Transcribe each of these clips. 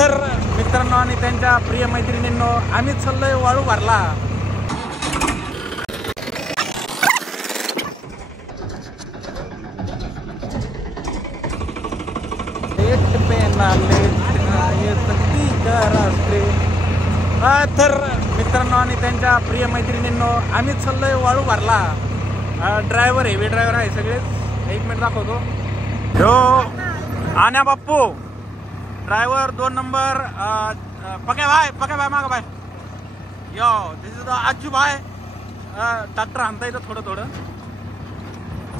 तर मित्रांनो आणि त्यांच्या प्रिय मैत्रिणींनो, आम्ही चाललोय वाळू भरला. तर मित्रांनो आणि त्यांच्या प्रिय मैत्रिणींनो, आम्ही चाललोय वाळू भरला. ड्रायव्हर हेवी ड्रायव्हर आहे सगळेच. एक मिनिट दाखवतो. हो आण्या बाप्पू ड्रायव्हर 2 नंबर. पके भाई मागा भाई. यो दिस इज द आजू भाई. ट्रॅक्टर आणता येतं थोडं थोडं.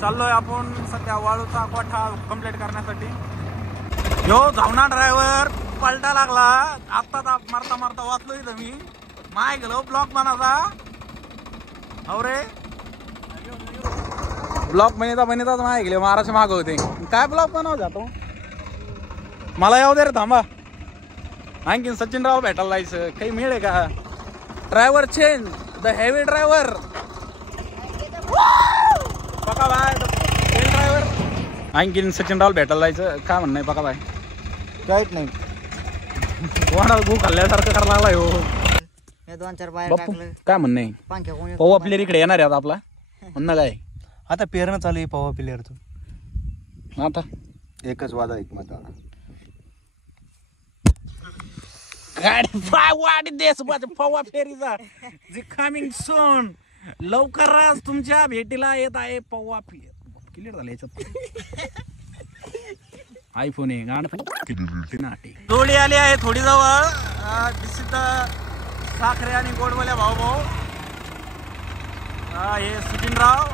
चाललोय आपण सध्या वाळूचा कोठा कंप्लीट करण्यासाठी. यो धावना ड्रायव्हर पलटा लागला. आता मारता मारता वाचलो इथं मी. माय गेलो ब्लॉक बनाचा. हो रे ब्लॉक बनवतात माय गेले महाराष्ट्र माग होते. काय ब्लॉक बनव जातो मला येऊ दे रे. थांबा आणखीन सचिनराव भेटायला जायचं. काही मिळे का. Driver change the heavy driver. पका बाय ड्रायव्हर. आणखीन सचिनराव भेटायला जायचं. काय म्हणणं आहे पका बाय. काहीच नाही. कोणाला गु खाल्ल्यासारखं करायला लागलाय हो. 2-4 बाहेर बाप्पू टाकलं. काय म्हणणं आहे. पंख्या कोणी पवा प्लेअर इकडे येणार आहे आता आपला. म्हणणं काय आता पेरणं चालू आहे पवा प्लेअरचं. आता एकच वादा एक मत. गाडी पाय वाढी देश पवा फेरीचा जे कमिंग सून. लवकरच तुमच्या भेटीला येत आहे पवा प्लेअर. क्लिअर झालं याच्यात. आयफोन आहे गाण जोडी आली आहे थोडी जवळ. निश्चित साखरे आणि गोडवाल्या भाऊ. हे सचिनराव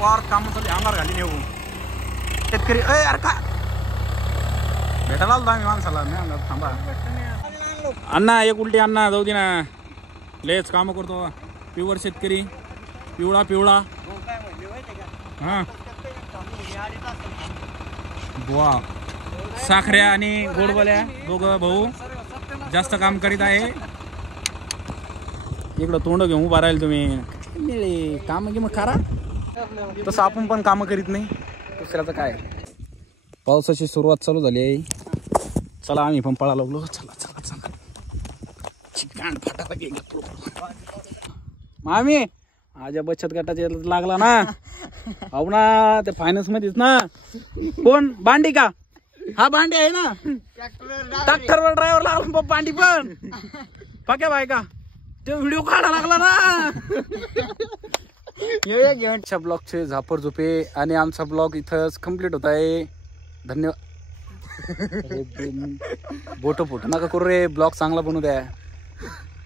वार काम चालू अंगार घाली नेऊ. शेतकरी अरे का भेटायला आलो आम्ही माणसाला. थांबा अण्णा एक उलटी अण्णा जाऊ दे ना. लेच काम करतो. प्युअर शेतकरी. पिवळा हा बुवा. साखऱ्या आणि गोडवाल्या दोघं भाऊ जास्त काम करीत आहे. इकडं तोंड घेऊन उभा राहील तुम्ही. काम की मग करा. तसं आपण पण कामं करीत नाही. दुसऱ्याचं काय. पावसाची सुरुवात चालू झाली आहे. चला आम्ही पण पळा लागलो. चला फाटा गेला मामी. माझ्या बचत गटाच्या लागला ना. हो ना ते फायनान्स मध्येच ना. कोण बांडी का. हा बांडी आहे ना. ट्रॅक्टरवर ड्रायव्हर लागला बांडी पण. पक्या बाय का ते व्हिडिओ काढा लागला ना. आमच्या ब्लॉगचे झापर झोपे आणि आमचा ब्लॉग इथंच कम्प्लीट होत आहे. धन्यवाद. बोटो नका करू रे. ब्लॉग चांगला बनवू द्या.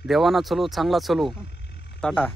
देवाना चलो चांगला चलो. टाटा.